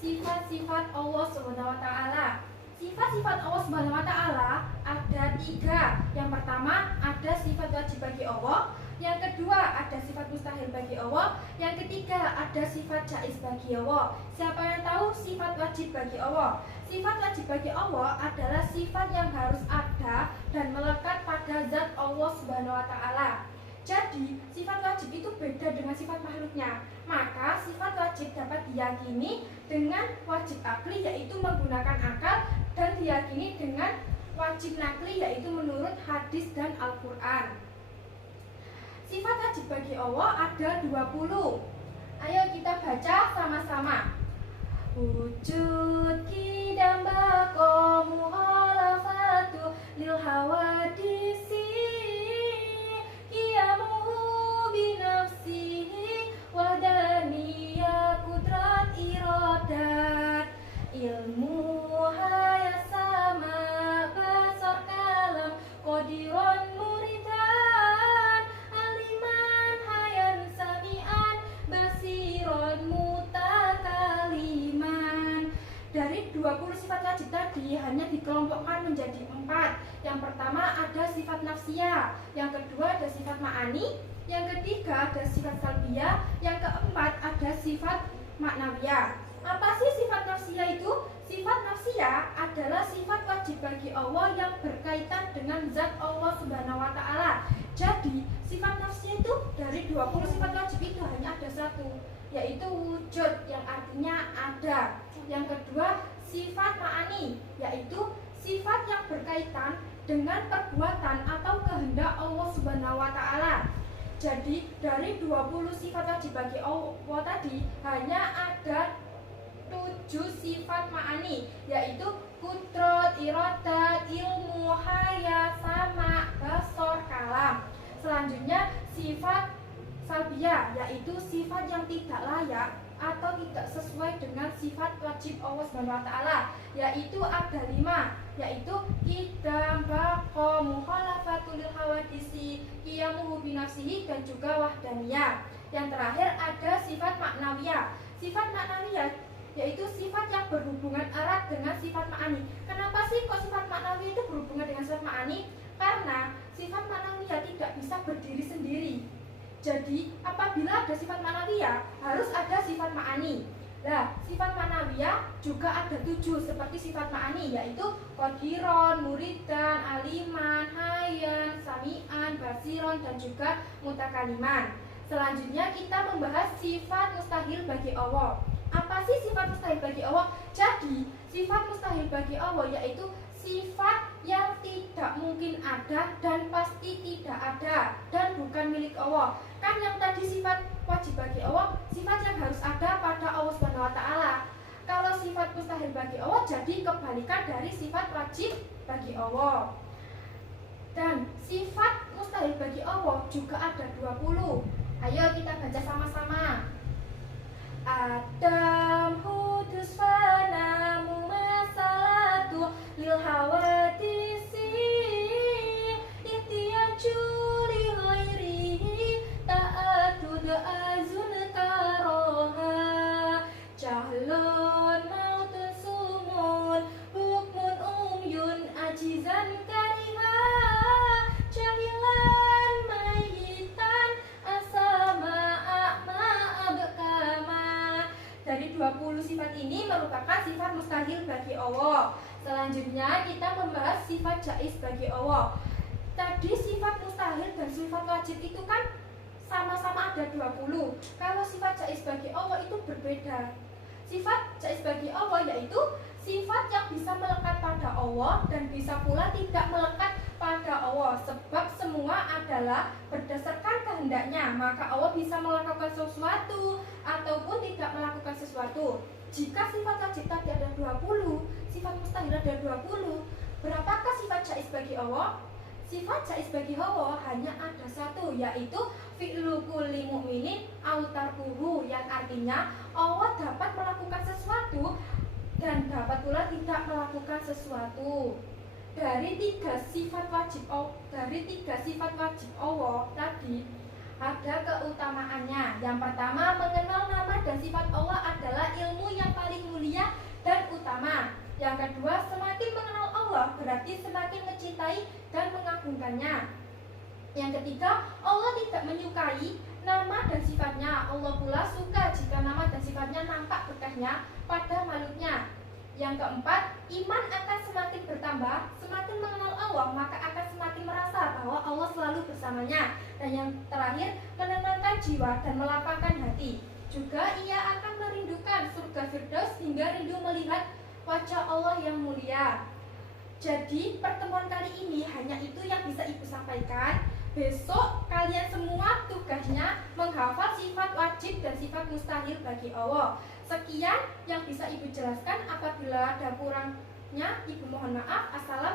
sifat-sifat Allah Subhanahu wa taala. Sifat-sifat Allah Subhanahu wa taala ada 3. Yang pertama ada sifat wajib bagi Allah, yang kedua ada sifat mustahil bagi Allah, yang ketiga ada sifat jaiz bagi Allah. Siapa yang tahu sifat wajib bagi Allah? Sifat wajib bagi Allah adalah sifat yang harus ada dan melekat pada zat Allah Subhanahu wa taala. Jadi, sifat wajib itu beda dengan sifat makhluknya. Maka, sifat wajib dapat diyakini dengan wajib akli, yaitu menggunakan akal, dan diyakini dengan wajib nakli, yaitu menurut hadis dan Al-Quran. Sifat wajib bagi Allah ada 20. Ayo kita baca sama-sama. Wujud kidam bako muhalafatu lil hawadisi qiyamuhu binafsihi wadaniyah kudrat iradat ilmu hayat sama basar kalam qadiron muridan aliman hayan sami'an basiron mutakaliman. Dari 20 sifat wajib tadi hanya dikelompokkan menjadi 4. Yang pertama ada sifat nafsiyah, yang kedua ada sifat ma'ani, yang ketiga ada sifat salbiyah, yang keempat ada sifat maknawiyah. Apa sih sifat nafsiyah itu? Sifat nafsiyah adalah sifat wajib bagi Allah yang berkaitan dengan zat Allah Subhanahu wa taala. Jadi, sifat nafsiyah itu dari 20 sifat wajib itu hanya ada 1, yaitu wujud yang artinya ada. Yang kedua, sifat ma'ani, yaitu sifat yang berkaitan dengan perbuatan atau kehendak Allah Subhanahu wa taala. Jadi, dari 20 sifat wajib bagi Allah tadi hanya ada 7 sifat ma'ani, yaitu kudrat, iradat, ilmu, hayat, sama, basar, kalam. Selanjutnya sifat salbiyah, yaitu sifat yang tidak layak atau tidak sesuai dengan sifat wajib Allah Subhanahu wa taala, yaitu ada 5, yaitu qidam, baqa, mukhalafatul hawadisi, qiyamuhu binafsihi, dan juga wahdaniyah. Yang terakhir ada sifat maknawiyah. Sifat maknawiyah yaitu sifat yang berhubungan erat dengan sifat ma'ani. Kenapa sih kok sifat maknawiyah itu berhubungan dengan sifat ma'ani? Karena sifat maknawiyah tidak bisa berdiri sendiri. Jadi, apabila ada sifat maknawiyah, harus ada sifat ma'ani. Nah, sifat maknawiyah juga ada 7 seperti sifat ma'ani, yaitu qadiron, muridan, aliman, hayan, sami'an, basiron, dan juga mutakaliman. Selanjutnya kita membahas sifat mustahil bagi Allah. Apa sih sifat mustahil bagi Allah? Jadi, sifat mustahil bagi Allah yaitu sifat yang tidak mungkin ada dan pasti tidak ada dan bukan milik Allah. Kan yang tadi sifat wajib bagi Allah, sifat yang harus ada pada Allah Subhanahu wa taala. Kalau sifat mustahil bagi Allah jadi kebalikan dari sifat wajib bagi Allah. Dan sifat mustahil bagi Allah juga ada 20. Ayo kita baca sama-sama. Adam hudus fana mumasalatu lil hawadisi ihtiyaju li ghairihi ta'atu da'azun karoha jahlun mautun sumun hukmun umyun ajizan kariha jahilan mayitan asama a'ma abkama. Dari 20 sifat ini merupakan sifat mustahil bagi Allah. Selanjutnya kita membahas sifat jaiz bagi Allah. Tadi sifat mustahil dan sifat wajib itu kan sama-sama ada 20. Kalau sifat jaiz bagi Allah itu berbeda. Sifat jaiz bagi Allah yaitu sifat yang bisa melekat pada Allah dan bisa pula tidak melekat pada Allah. Sebab semua adalah berdasarkan kehendaknya, maka Allah bisa melakukan sesuatu ataupun tidak melakukan sesuatu. Jika sifat wajib tadi ada 20, sifat mustahil ada 20, berapakah sifat jaiz bagi Allah? Sifat jaiz bagi Allah hanya ada 1, yaitu fi'lu kulli mu'minin au tarkuhu, yang artinya Allah dapat melakukan sesuatu dan dapat pula tidak melakukan sesuatu. Dari 3 sifat wajib Allah tadi ada keutamaannya. Yang pertama, mengenal nama dan sifat Allah adalah ilmu yang paling mulia ketiga, Allah tidak menyukai nama dan sifatnya. Allah pula suka jika nama dan sifatnya nampak berkahnya pada makhluknya. Yang keempat, iman akan semakin bertambah, semakin mengenal Allah, maka akan semakin merasa bahwa Allah selalu bersamanya. Dan yang terakhir, menenangkan jiwa dan melapangkan hati. Juga ia akan merindukan surga Firdaus hingga rindu melihat wajah Allah yang mulia. Jadi pertemuan kali ini hanya itu yang bisa Ibu sampaikan. Besok kalian semua tugasnya menghafal sifat wajib dan sifat mustahil bagi Allah. Sekian yang bisa Ibu jelaskan. Apabila ada kurangnya, Ibu mohon maaf. Assalamualaikum.